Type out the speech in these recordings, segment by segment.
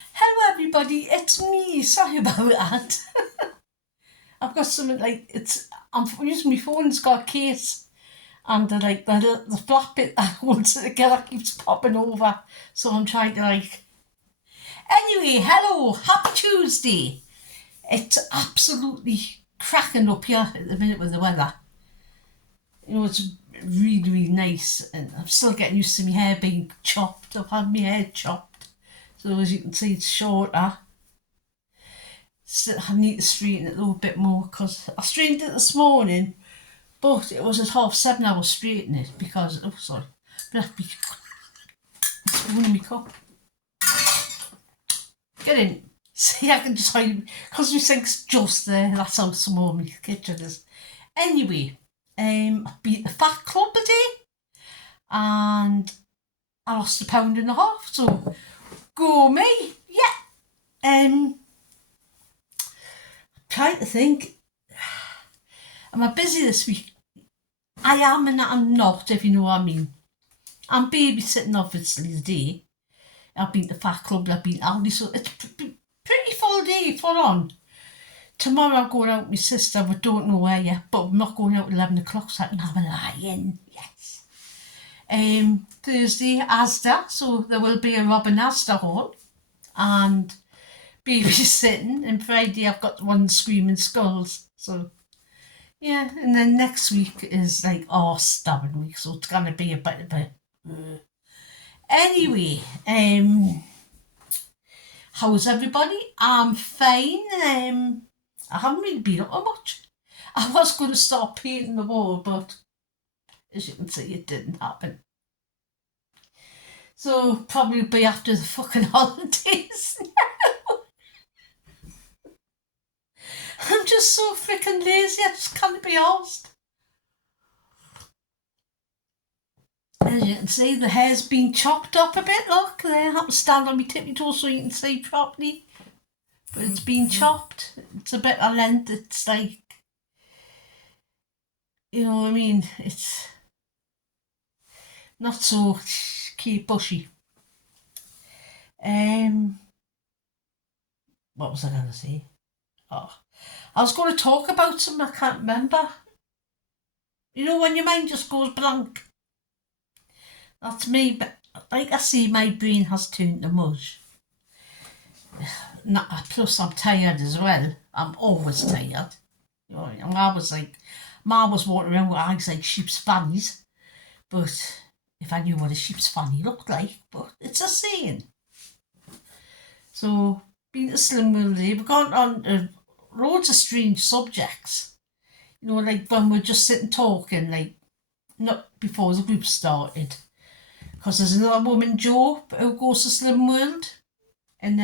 Hello everybody, it's me. Sorry about that. I've got something I'm using my phone, it's got a case and the flat bit that holds it together keeps popping over. So I'm trying to Anyway, hello, happy Tuesday. It's absolutely cracking up here at the minute with the weather. It's really, really nice and I'm still getting used to my hair being chopped. I've had my hair chopped. So as you can see, it's shorter. I need to straighten it a little bit more because I straightened it this morning, but it was at 7:30 I was straightening it because, oh sorry, but I have to be spooning my cup. Get in. See, I can just hide, because my sink's just there, that's how small my kitchen is. Anyway, I beat the fat club today and I lost 1.5 pounds, so go me, yeah. Trying to think, am I busy this week? I am and I'm not, if you know what I mean. I'm babysitting obviously the day. I've been to Fat Club, I've been to Aldi, so it's pretty full day, full on. Tomorrow I'm going out with my sister, we don't know where yet, but I'm not going out at 11 o'clock, so I can have a lie-in, yes. Thursday, Asda, so there will be a Robin Asda haul, and babysitting, and Friday I've got one Screaming Skulls, so yeah, and then next week is like stabbing week, so it's gonna be a bit of a anyway. How's everybody? I'm fine. I haven't really been up much. I was going to start painting the wall, but as you can see, it didn't happen. So probably be after the fucking holidays. I'm just so freaking lazy. I just can't be arsed. As you can see, the hair's been chopped up a bit. Look, there. I have to stand on my tippy toes so you can see properly. But it's been chopped. It's a bit of length. It's like, you know what I mean? It's not so bushy. What was I going to say? Oh, I was going to talk about something I can't remember. You know when your mind just goes blank? That's me, but like I see, my brain has turned to mush. Plus, I'm tired as well. I'm always tired. You know, I was like, Ma was walking around with eyes like sheep's fannies. But if I knew what a sheep's fanny looked like, but it's a saying. So, being a slim will day, we've gone on to loads of strange subjects. You know, like when we're just sitting talking, like not before the group started. Because there's another woman, Jo, who goes to Slim World, and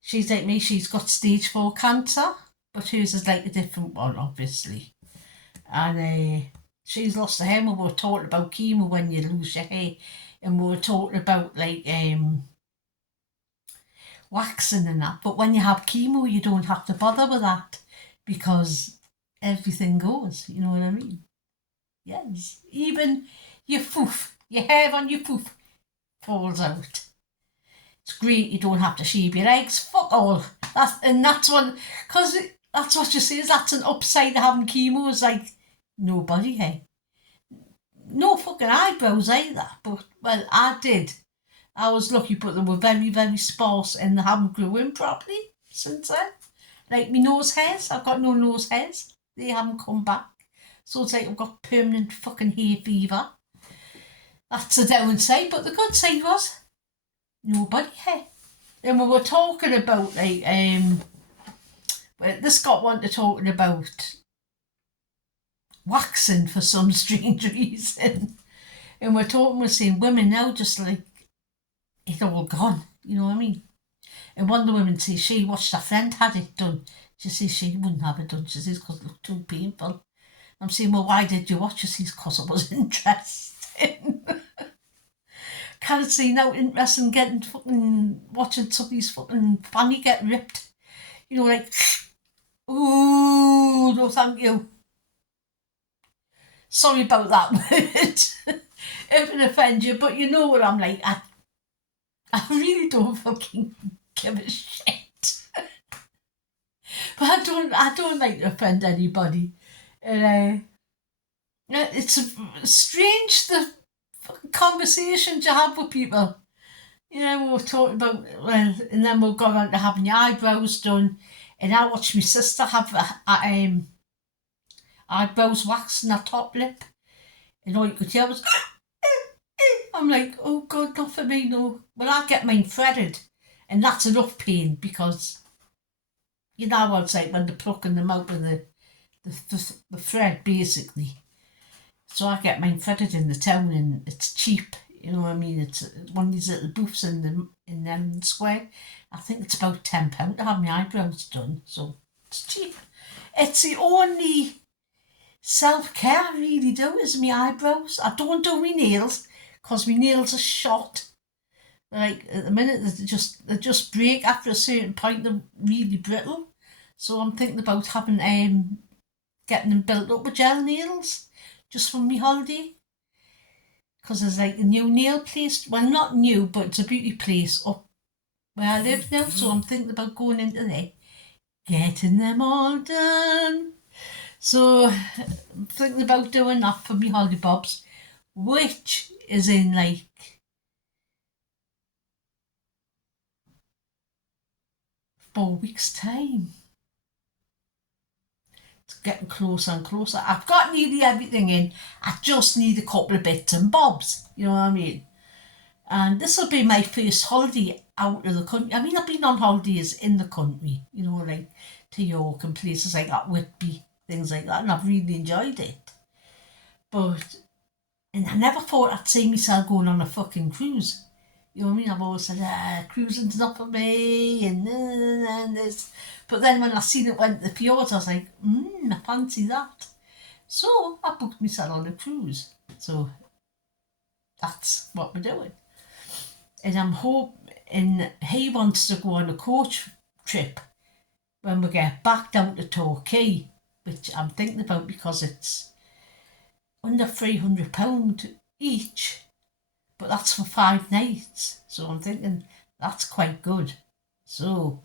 she's like me, she's got stage 4 cancer, but hers is like a different one, obviously. And she's lost her hair, and we were talking about chemo when you lose your hair, and we were talking about waxing and that, but when you have chemo you don't have to bother with that because everything goes, you know what I mean? Yes, even your foof, your hair on your poof falls out. It's great, you don't have to shave your legs, fuck all. That's one, because that's what you say, is that's an upside of having chemo, is like nobody, hey? No fucking eyebrows either, but well, I did. I was lucky, but they were very, very sparse and they haven't grew in properly since then. Like my nose hairs, I've got no nose hairs. They haven't come back. So it's like I've got permanent fucking hair fever. That's the downside, but the good side was nobody hair. And we were talking about this got one to talking about waxing for some strange reason. And we're saying women now just like it all gone, you know what I mean? And one of the women says she watched her friend had it done. She says she wouldn't have it done. She says because it looked too painful. I'm saying, well, why did you watch it? She says because I was interested. Can't see no interest in getting fucking watching somebody's fucking fanny get ripped. You know, like, ooh, no thank you. Sorry about that word. If it offends you, but you know what I'm like. I really don't fucking give a shit. But I don't like to offend anybody. And it's strange the fucking conversations you have with people. You know, we were talking about, well, and then we'll go on to having your eyebrows done. And I watched my sister have eyebrows waxed in her top lip. And all you could hear was, I'm like, oh God, not for me, no. Well, I get mine threaded. And that's enough pain because, you know what it's like when they're plucking them out with the thread, basically. So I get mine threaded in the town and it's cheap. You know what I mean? It's one of these little booths in the square. I think it's about £10 to have my eyebrows done. So it's cheap. It's the only self-care I really do is my eyebrows. I don't do my nails because my nails are shot. Like at the minute they just break after a certain point. They're really brittle. So I'm thinking about having getting them built up with gel nails just for my holiday. Because there's like a new nail place. Well, not new, but it's a beauty place up where I live now. So I'm thinking about going into there, getting them all done. So I'm thinking about doing that for me holiday bobs, which is in like 4 weeks' time. It's getting closer and closer. I've got nearly everything in. I just need a couple of bits and bobs. You know what I mean? And this will be my first holiday out of the country. I mean, I've been on holidays in the country, you know, like to York and places like that, Whitby, things like that, and I've really enjoyed it. And I never thought I'd see myself going on a fucking cruise. You know what I mean? I've always said, cruising's not for me, and this. But then when I seen it went to the fjords, I was like, I fancy that. So I booked myself on a cruise. So that's what we're doing. And I'm hoping he wants to go on a coach trip when we get back down to Torquay, which I'm thinking about because it's under £300 each, but that's for 5 nights. So I'm thinking that's quite good. So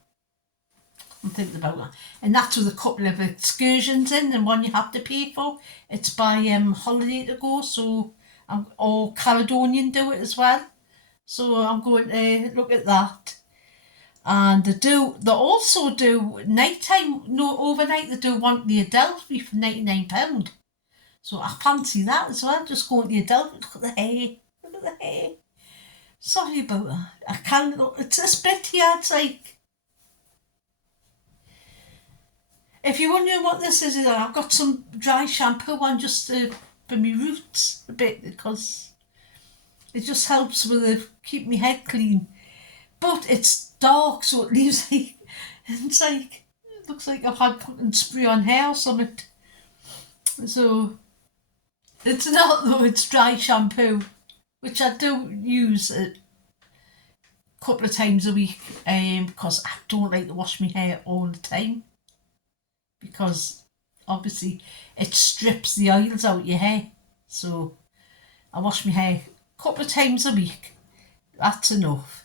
I'm thinking about that. And that's with a couple of excursions in, and one you have to pay for. It's by Holiday to Go, so or Caledonian do it as well. So I'm going to look at that. And they also do nighttime, no overnight, they do want the Adelphi for £99. So I fancy that as well, just going to the Adelphi. Look at the hair, look at the hair. Sorry about that. I can't look, it's this bit here, it's like, if you're wondering what this is, I've got some dry shampoo on just for my roots a bit because it just helps with keep my head clean. But it's dark, so it leaves like, it's like, it looks like I've had fucking spray on hair or something. So, it's not though, it's dry shampoo, which I do use a couple of times a week because I don't like to wash my hair all the time. Because obviously it strips the oils out your hair. So I wash my hair a couple of times a week. That's enough.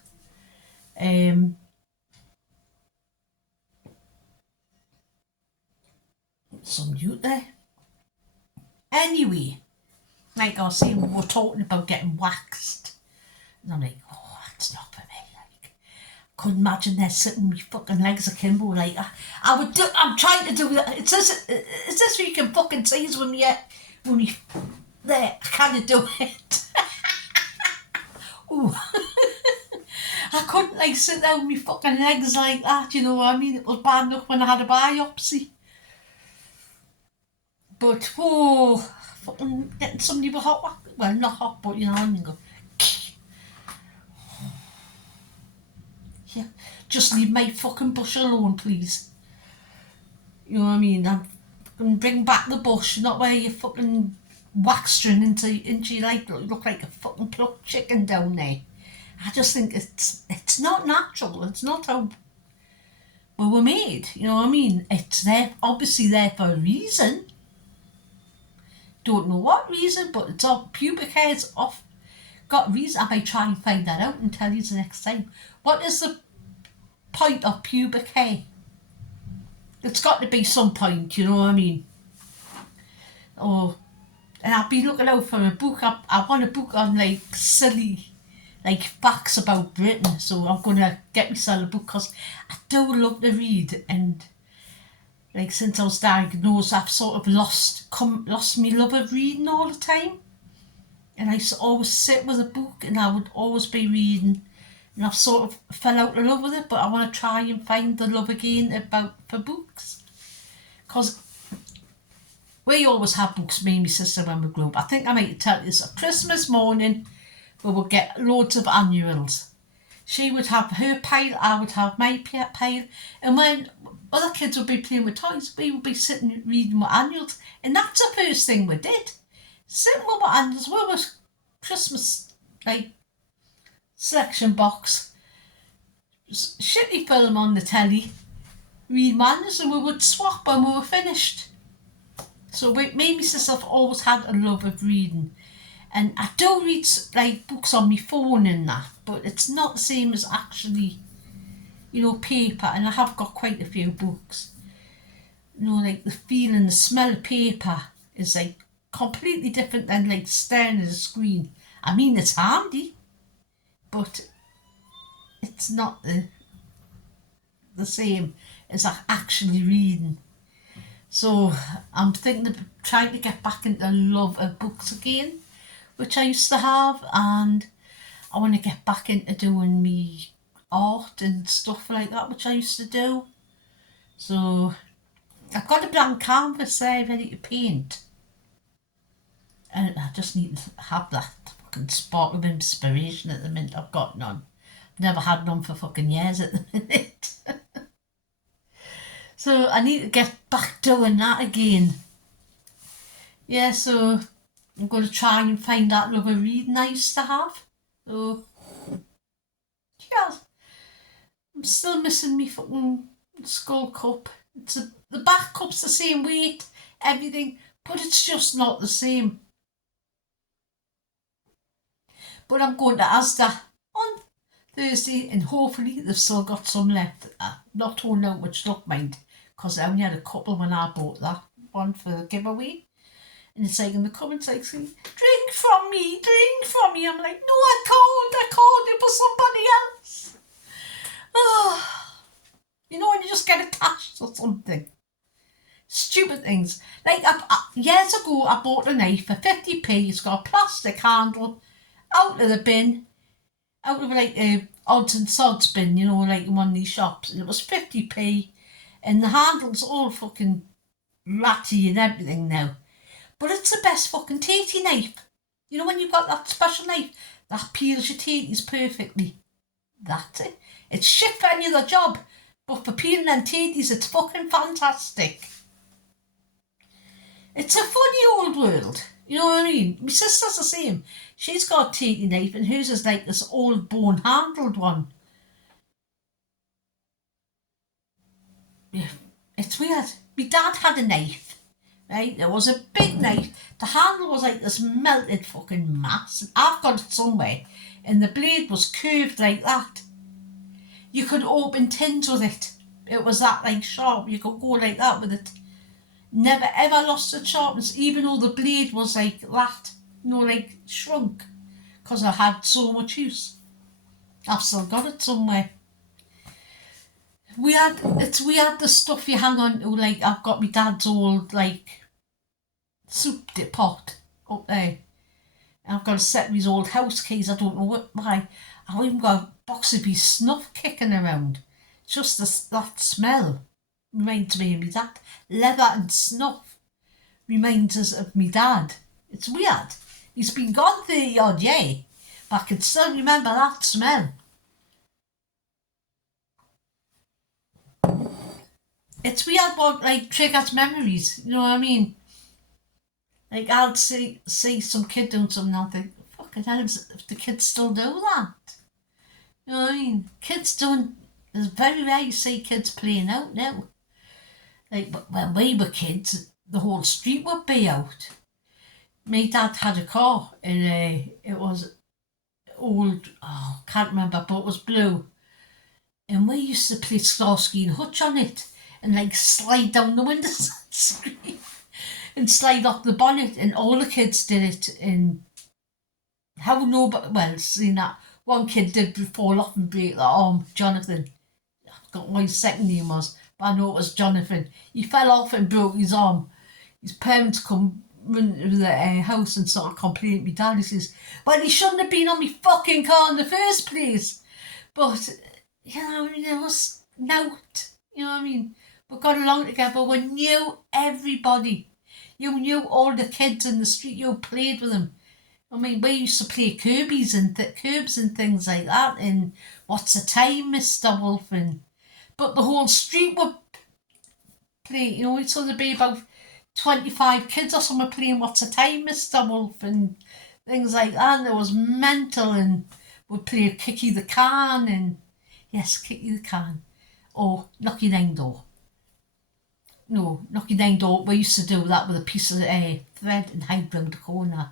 Some mute there. Anyway, like I was saying, we were talking about getting waxed. And I'm like, oh, that's not for me. Like, I couldn't imagine there sitting with fucking legs akimbo like that. I'm trying to do that. It's this where you can fucking tease when you there. I can't do it. Ooh. I couldn't like sit down with my fucking legs like that, you know what I mean? It was bad enough when I had a biopsy. But, fucking getting somebody with hot wax, well, not hot, but you know what I mean, go, yeah, just leave my fucking bush alone, please. You know what I mean? And bring back the bush, not where you fucking waxing into your like, look like a fucking plucked chicken down there. I just think it's not natural. It's not how we were made. You know what I mean? It's there, obviously there for a reason. Don't know what reason, but it's off. Pubic hair's off got a reason. I might try and find that out and tell you the next time. What is the point of pubic hair? It's got to be some point, you know what I mean? Oh, and I've been looking out for a book. I want a book on like silly, like facts about Britain. So I'm gonna get myself a book because I do love to read. And like since I was diagnosed, I've sort of lost my love of reading all the time. And I used to always sit with a book, and I would always be reading. And I've sort of fell out of love with it, but I want to try and find the love again for books. Because we always had books, me and my sister, when we grew up. I think I might tell you this. A Christmas morning, we would get loads of annuals. She would have her pile, I would have my pile. And when other kids would be playing with toys, we would be sitting reading with annuals. And that's the first thing we did. Sitting with annuals, we were Christmas, like, selection box, shitty film on the telly, read manuals, and we would swap when we were finished. So me and my sister have always had a love of reading. And I do read like books on my phone and that, but it's not the same as actually, you know, paper. And I have got quite a few books. You know, like the feeling, the smell of paper is like completely different than like staring at a screen. I mean, it's handy, but it's not the same as actually reading. So I'm thinking of trying to get back into the love of books again, which I used to have, and I want to get back into doing me art and stuff like that, which I used to do. So I've got a blank canvas there ready to paint, and I just need to have that fucking spark of inspiration at the minute. I've got none. I've never had none for fucking years at the minute. So I need to get back doing that again. Yeah, so I'm going to try and find that love of reading I used to have. So, yeah, I'm still missing me fucking skull cup. The back cup's the same weight, everything, but it's just not the same. But I'm going to Asda on Thursday, and hopefully they've still got some left. Not holding out much luck, mind, because I only had a couple when I bought that one for the giveaway. And it's like in the comments, like saying, drink from me. I'm like, no, I can't, it was somebody else. Oh, you know when you just get attached or something. Stupid things. Like, years ago, I bought a knife for 50p. It's got a plastic handle, out of the bin, out of like a odds and sods bin, you know, like in one of these shops. And it was 50p. And the handle's all fucking ratty and everything now. But it's the best fucking tatey knife. You know when you've got that special knife that peels your taties perfectly? That's it. It's shit for any other job, but for peeling them taties, it's fucking fantastic. It's a funny old world. You know what I mean? My sister's the same. She's got a tatey knife, and hers is like this old bone-handled one. It's weird. My dad had a knife. Right, there was a big knife. The handle was like this melted fucking mass. I've got it somewhere. And the blade was curved like that. You could open tins with it. It was that like sharp. You could go like that with it. Never ever lost its sharpness, even though the blade was like that. You know, like shrunk. Because I had so much use. I've still got it somewhere. It's weird the stuff you hang on to, like I've got my dad's old like soup pot up there. And I've got a set of his old house keys, I don't know why. I've even got a box of his snuff kicking around. Just that smell reminds me of my dad. Leather and snuff reminds us of my dad. It's weird. He's been gone 30 odd years, but I can still remember that smell. It's weird what like triggers memories, you know what I mean? Like I'll see some kid doing something and I'll think, fucking hell, if the kids still do that. You know what I mean? There's very rare you see kids playing out now. Like when we were kids, the whole street would be out. My dad had a car and it was old, oh, can't remember, but it was blue. And we used to play Starsky and Hutch on it and like slide down the window screen and slide up the bonnet, and all the kids did it. And how nobody, well, seeing that one kid did fall off and break their arm, Jonathan. I forgot what his second name was, but I know it was Jonathan. He fell off and broke his arm. His parents come running to the house and sort of complained to my dad. He says, well, he shouldn't have been on my fucking car in the first place. But, you know, I mean, it was nout. You know what I mean? We got along together. We knew everybody. You knew all the kids in the street. You played with them. I mean, we used to play Kirby's and curbs and things like that. And what's the time, Mr. Wolf? But the whole street would play. You know, so there'd be about 25 kids or something playing What's the Time, Mr. Wolf, and things like that. And it was mental. And we'd play Kicky the Can, and yes, Kicky the Can, or Knocky Nine Door. No, Knocky Nine Door, we used to do that with a piece of thread and hide round the corner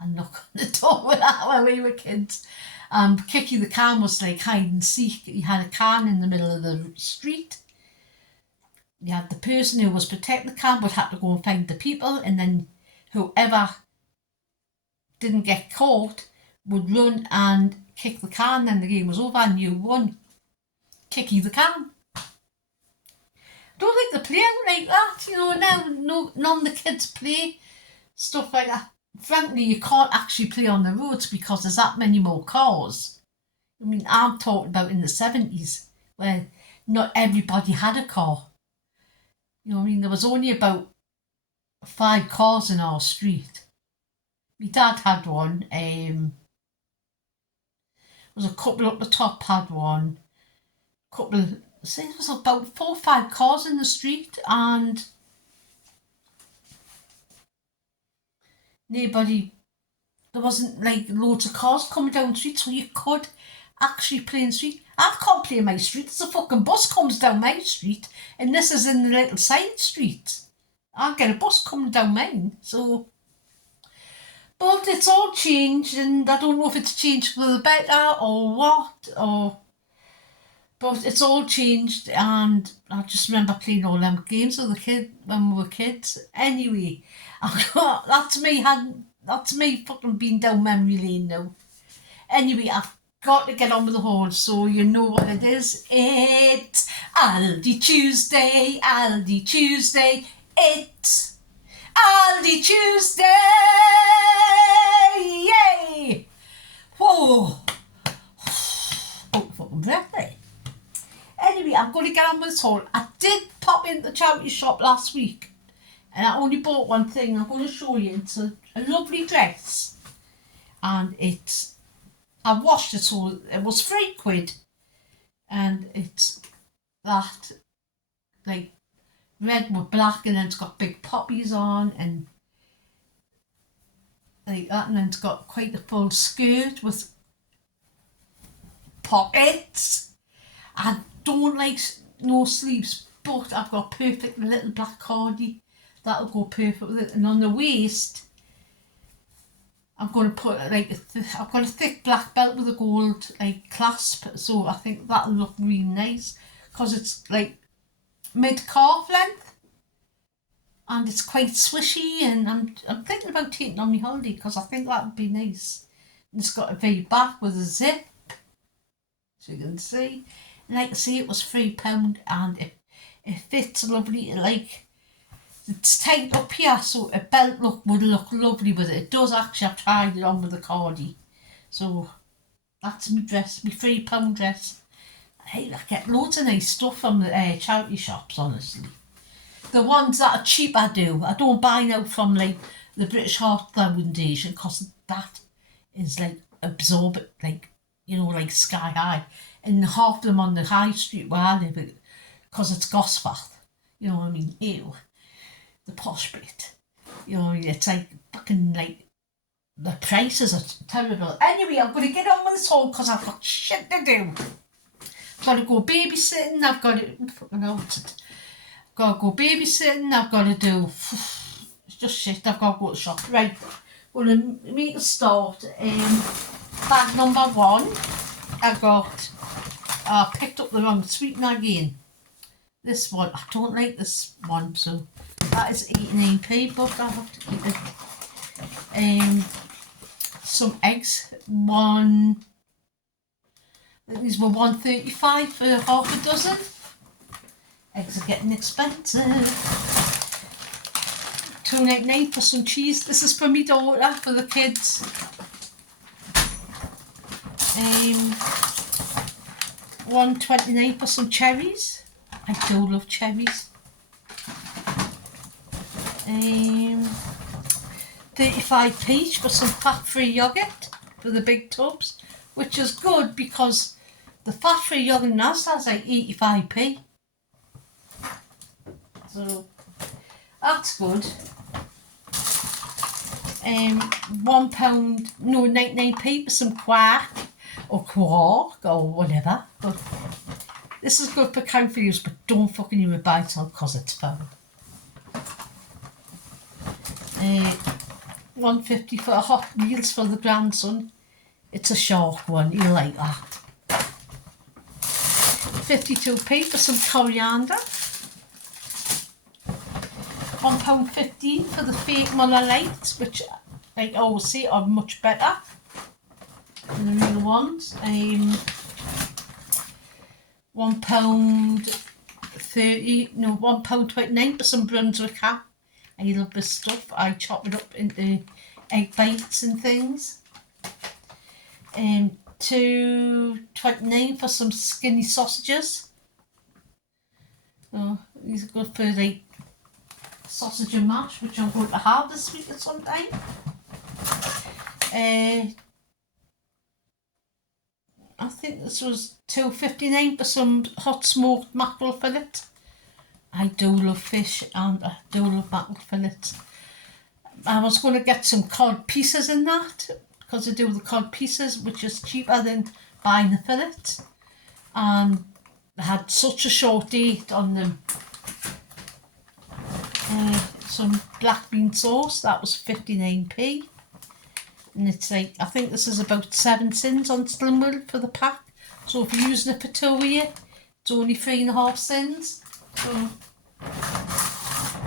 and knock on the door with that when we were kids. Kicky the Can was like hide and seek. You had a can in the middle of the street. You had the person who was protecting the can would have to go and find the people, and then whoever didn't get caught would run and kick the can, and the game was over and you won. Kicky the Can. I don't think they play like that, you know, now none of the kids play stuff like that. Frankly, you can't actually play on the roads because there's that many more cars. I mean, I'm talking about in the 70s where not everybody had a car. You know what I mean? There was only about 5 cars in our street. My dad had one. There was a couple up the top had one. Couple, say there was about 4 or 5 cars in the street, and nobody, there wasn't like loads of cars coming down the street, so you could actually play in the street. I can't play in my street. There's a fucking bus comes down my street, and this is in the little side street. I'll get a bus coming down mine, so. But it's all changed, and I don't know if it's changed for the better or what, but it's all changed, and I just remember playing all them games with the kid when we were kids. Anyway, that's me fucking being down memory lane now. Anyway, I've got to get on with the haul, so you know what it is. It's Aldi Tuesday, Aldi Tuesday. It's Aldi Tuesday! Yay! Whoa! Oh, fucking breath there. Anyway, I'm going to get on with this haul. I did pop into the charity shop last week, and I only bought one thing. I'm going to show you. It's a lovely dress, and I washed it, so it was £3, and it's that like red with black, and then it's got big poppies on and like that, and then it's got quite a full skirt with pockets. I don't like no sleeves, but I've got a perfect little black cardi that'll go perfect with it. And on the waist, I'm going to put like I've got a thick black belt with a gold like clasp, so I think that'll look really nice because it's like mid calf length and it's quite swishy, and I'm thinking about taking it on my holiday because I think that would be nice. And it's got a very back with a zip, so you can see. And like I say, it was £3 and it fits lovely. Like it's tight up here, so a belt would look lovely with it. It does actually. I've tried it on with the cardi, so that's my dress, my £3 dress. Hey, I get loads of nice stuff from the charity shops, honestly. The ones that are cheap I do. I don't buy now from like the British Heart Foundation because that is like absorbent, like, you know, like sky high. And half of them on the high street where I live, because it's Gosforth. You know what I mean? Ew. The posh bit. You know, it's like fucking like the prices are terrible. Anyway, I'm going to get on with this haul because I've got shit to do. I've got to go babysitting. I've got to go babysitting. I've got to do. It's just shit. I've got to go to the shop. Right. Well, let me start. bag number 1, I picked up the wrong sweetener again. This one, I don't like this one, so that is 89p, but I have to keep it. Some eggs, these were 1.35 for half a dozen. Eggs are getting expensive. 2.99 for some cheese. This is for me daughter, for the kids. 1.29 for some cherries. I do love cherries. 35p each for some fat-free yogurt for the big tubs, which is good because the fat-free yogurt now has like 85p. So that's good. £1.99p for some quark or whatever. But this is good for cow for use, but don't fucking use it by itself because it's foul. 1.50 for hot meals for the grandson. It's a shark one, he'll like that. 52p for some coriander. £1.15 for the fake Muller Lights, which like I always say are much better than the real ones. £1.29 for some Brunswick ham. I love this stuff. I chop it up into egg bites and things. £2.29 for some skinny sausages. Oh, these are good for like sausage and mash, which I'm going to have this week at some time. I think this was £2.59 for some hot smoked mackerel fillet. I do love fish and I do love mackerel fillets. I was going to get some cod pieces in that because I do the cod pieces, which is cheaper than buying the fillet. And they had such a short date on them. Some black bean sauce, that was 59p. And it's like, I think this is about 7 cents on Slimwood for the pack. So if you're using it for 2 a year, it's only 3.5 cents. So,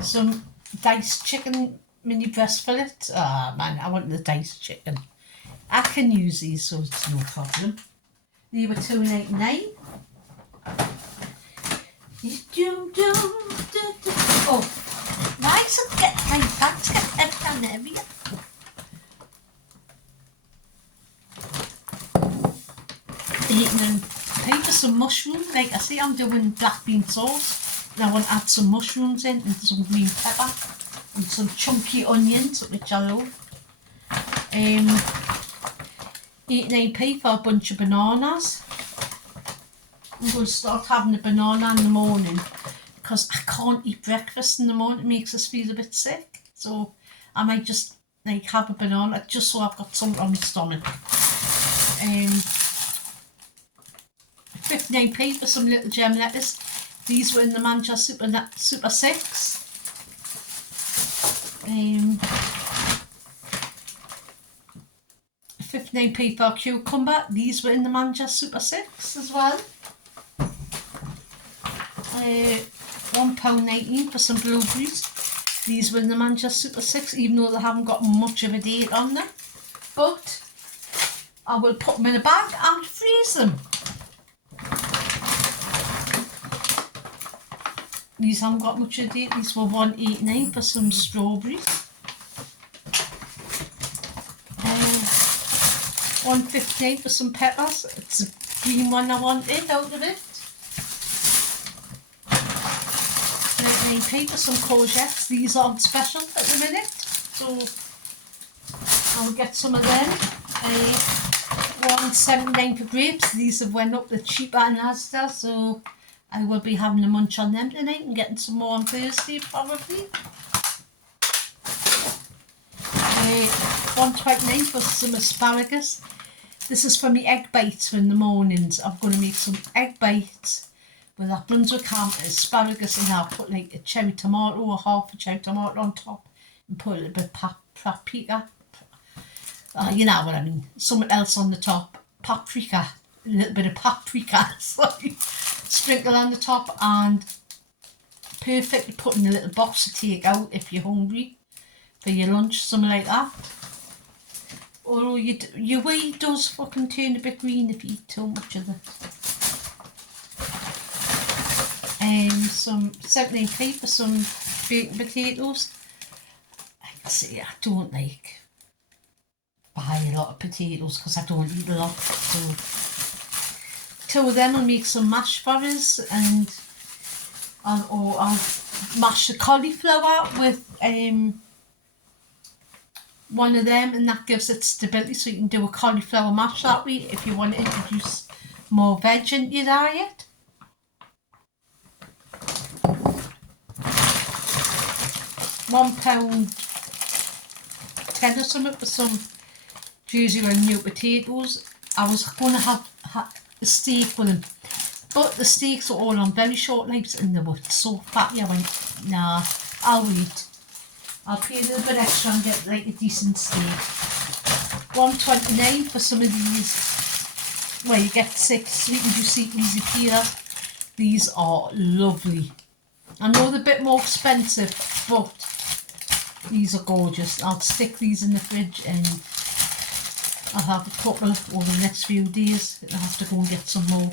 some diced chicken mini breast fillet. Ah man, I want the diced chicken. I can use these, so it's no problem. They were $2.99. Oh, why is it getting my bags get heavier and heavier? Eating paper some mushrooms. Like I say, I'm doing black bean sauce. And I want to add some mushrooms in and some green pepper and some chunky onions, which I love. 89p for a bunch of bananas. I'm going to start having a banana in the morning because I can't eat breakfast in the morning. It makes us feel a bit sick. So I might just like have a banana just so I've got something on my stomach. 59p for some little gem lettuce. These were in the Manchester Super 6. 59p for a cucumber. These were in the Manchester Super 6 as well. £1.19 for some blueberries. These were in the Manchester Super 6, even though they haven't got much of a date on them. But I will put them in a bag and freeze them. These haven't got much of a date. These were £1.89 for some strawberries. £1.58 for some peppers. It's a green one I wanted out of it. 39p for some courgettes. These are on special at the minute, so I'll get some of them. £1.79 for grapes. These have went up, they're cheaper in Asda, so I will be having a munch on them tonight and getting some more on Thursday probably. £1.29 for some asparagus. This is for me egg bites for in the mornings. I'm going to make some egg bites with that Brunswick ham, asparagus, and I'll put like a cherry tomato or half a cherry tomato on top and put a little bit of paprika. You know what I mean. Something else on the top. Paprika. A little bit of paprika. Sorry. Sprinkle on the top, and perfect to put in a little box to take out if you're hungry for your lunch, something like that. Although your way does fucking turn a bit green if you eat too much of it. Some 17p for some baked potatoes. I can say I don't buy a lot of potatoes because I don't eat a lot. So 2 of them will make some mash for us, and I'll mash the cauliflower with 1 of them, and that gives it stability, so you can do a cauliflower mash that way if you want to introduce more veg into your diet. £1.10 or something for some Jersey or new potatoes. I was going to have a steak with them, but the steaks were all on very short lives and they were so fatty. I went, nah, I'll wait. I'll pay a little bit extra and get like a decent steak. $1.29 for some of these. Well, you get 6 sweet and juicy easy peelers. These are lovely. I know they're a bit more expensive, but these are gorgeous. I'll stick these in the fridge and I'll have a couple over the next few days. I'll have to go and get some more.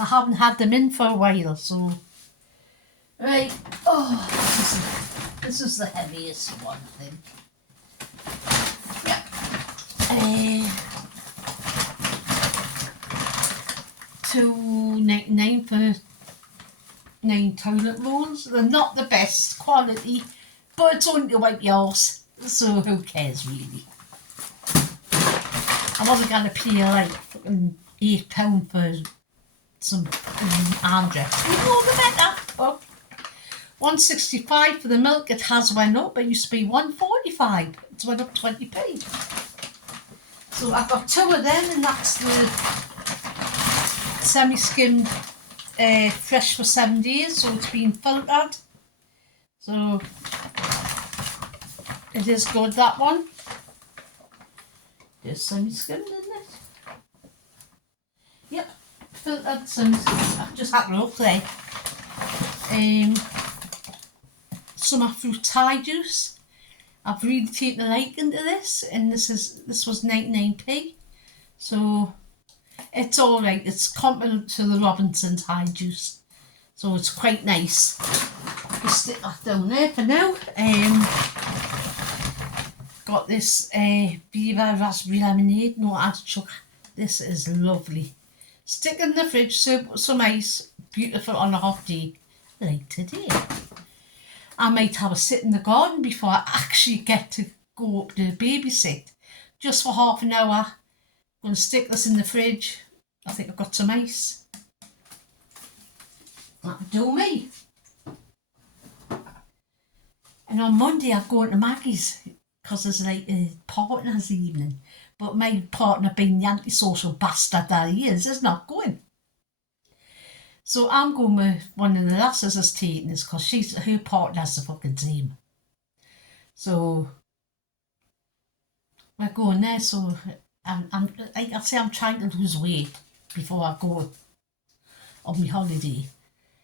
I haven't had them in for a while, so... Right, this is the heaviest one, I think. Yeah. $2.99 for 9 toilet rolls. They're not the best quality, but it's only to wipe your arse, so who cares really. I wasn't going to pay like fucking £8 for some arm dress. You know the better. Oh. $1.65 for the milk. It has went up. It used to be $1.45. It's went up 20p. So I've got 2 of them, and that's the semi-skimmed fresh for 7 days, so it's been filtered. So it is good, that one. There's semi-skimmed, isn't it? Yep, filtered semi-skimmed. I've just had to look there. Summer fruit Thai juice. I've really taken a liking to this, and this was 99p. So it's all right. It's comparable to the Robinson Thai juice, so it's quite nice. Just stick that down there for now. Got this Viva raspberry lemonade, no added sugar. This is lovely. Stick in the fridge, serve with some ice. Beautiful on a hot day like today. I might have a sit in the garden before I actually get to go up to babysit. Just for half an hour. I'm going to stick this in the fridge. I think I've got some ice. That'll do me. And on Monday I'm going to Maggie's because there's like a partner's evening. But my partner, being the antisocial bastard that he is not going. So I'm going with one of the lasses that's taking this because her partner's the fucking same. So we're going there. So I'd say I'm trying to lose weight before I go on my holiday.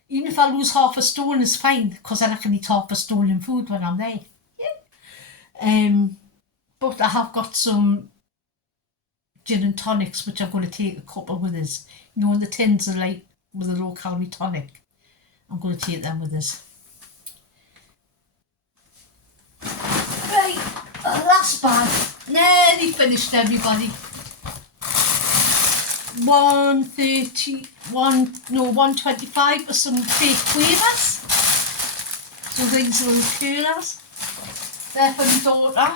Even if I lose half a stone, it's fine because then I can eat half a stone in food when I'm there. Yeah. But I have got some gin and tonics which I'm going to take a couple with us. You know, in the tins are like with a low calorie tonic. I'm going to take them with us. Right, last bag. Nearly finished, everybody. 125 for some fake quavers. So these little curlers. They're for my daughter.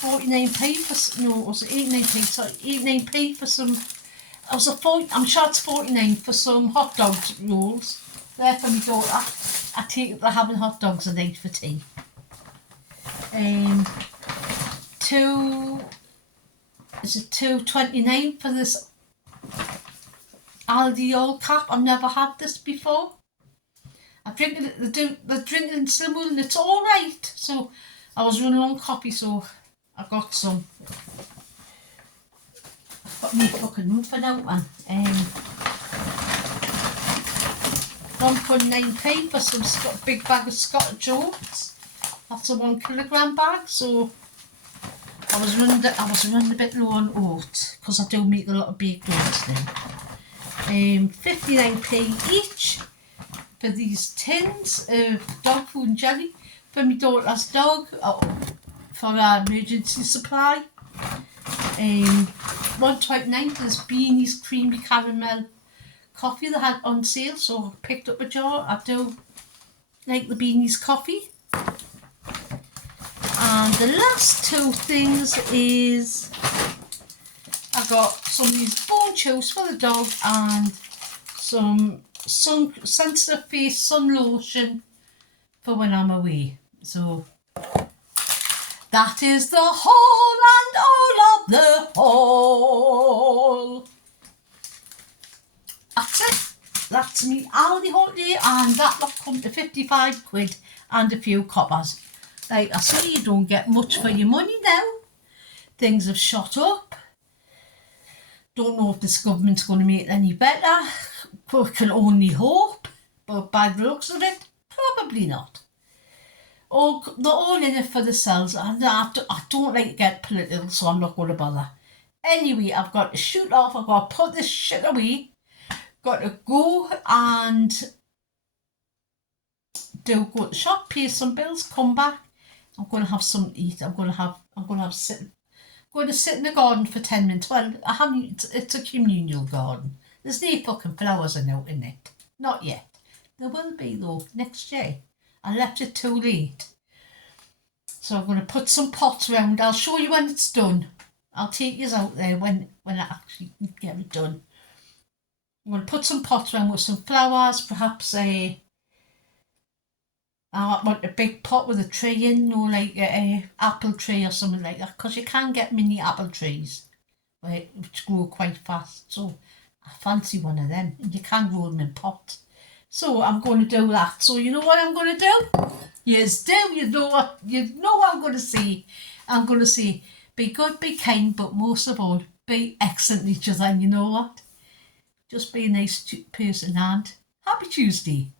49p for, no, was it 89p? Sorry, 89p for some. I'm sure it's 49 for some hot dog rolls. They're for my daughter. I take it they're having hot dogs a night for tea. $2.29 for this aldi old cap. I've never had this before. I've drinking it. They're drinking cinnamon and it's all right. So I was running on coffee, so I got some. I've got me fucking roofing out, man. 1.9p for some big bag of Scottish oats. That's a 1 kilogram bag, so I was running a bit low on oats because I do make a lot of baked oats now. 59p each for these tins of dog food and jelly for my daughter's dog for our emergency supply. 1.29 for this Beanie's creamy caramel coffee they had on sale, so I picked up a jar. I do like the Beanie's coffee. And the last two things is I got some of these bone chews for the dog and some sensitive face sun lotion for when I'm away. So that is the whole and all of the whole. That's it. That's me Aldi haul day, and that lot come to 55 quid and a few coppers. Like I say, you don't get much for your money now. Things have shot up. Don't know if this government's going to make it any better. We can only hope. But by the looks of it, probably not. Oh, they're all in it for themselves. And I don't like to get political, so I'm not going to bother. Anyway, I've got to shoot off. I've got to put this shit away. Got to go and go to the shop, pay some bills, come back. I'm going to have something to eat. I'm going to sit in the garden for 10 minutes. Well, I haven't. It's a communal garden. There's no fucking flowers out in it. Not yet. There will be though next year. I left it too late. So I'm going to put some pots around. I'll show you when it's done. I'll take you out there when I actually get it done. I'm going to put some pots around with some flowers, perhaps I want a big pot with a tree in, or like a apple tree or something like that, because you can get mini apple trees which grow quite fast. So I fancy one of them, and you can grow them in pots. So I'm going to do that. So you know what I'm going to do? Yes, do. You know what I'm going to say. I'm going to say, be good, be kind, but most of all, be excellent to each other. And you know what? Just be a nice person, and happy Tuesday.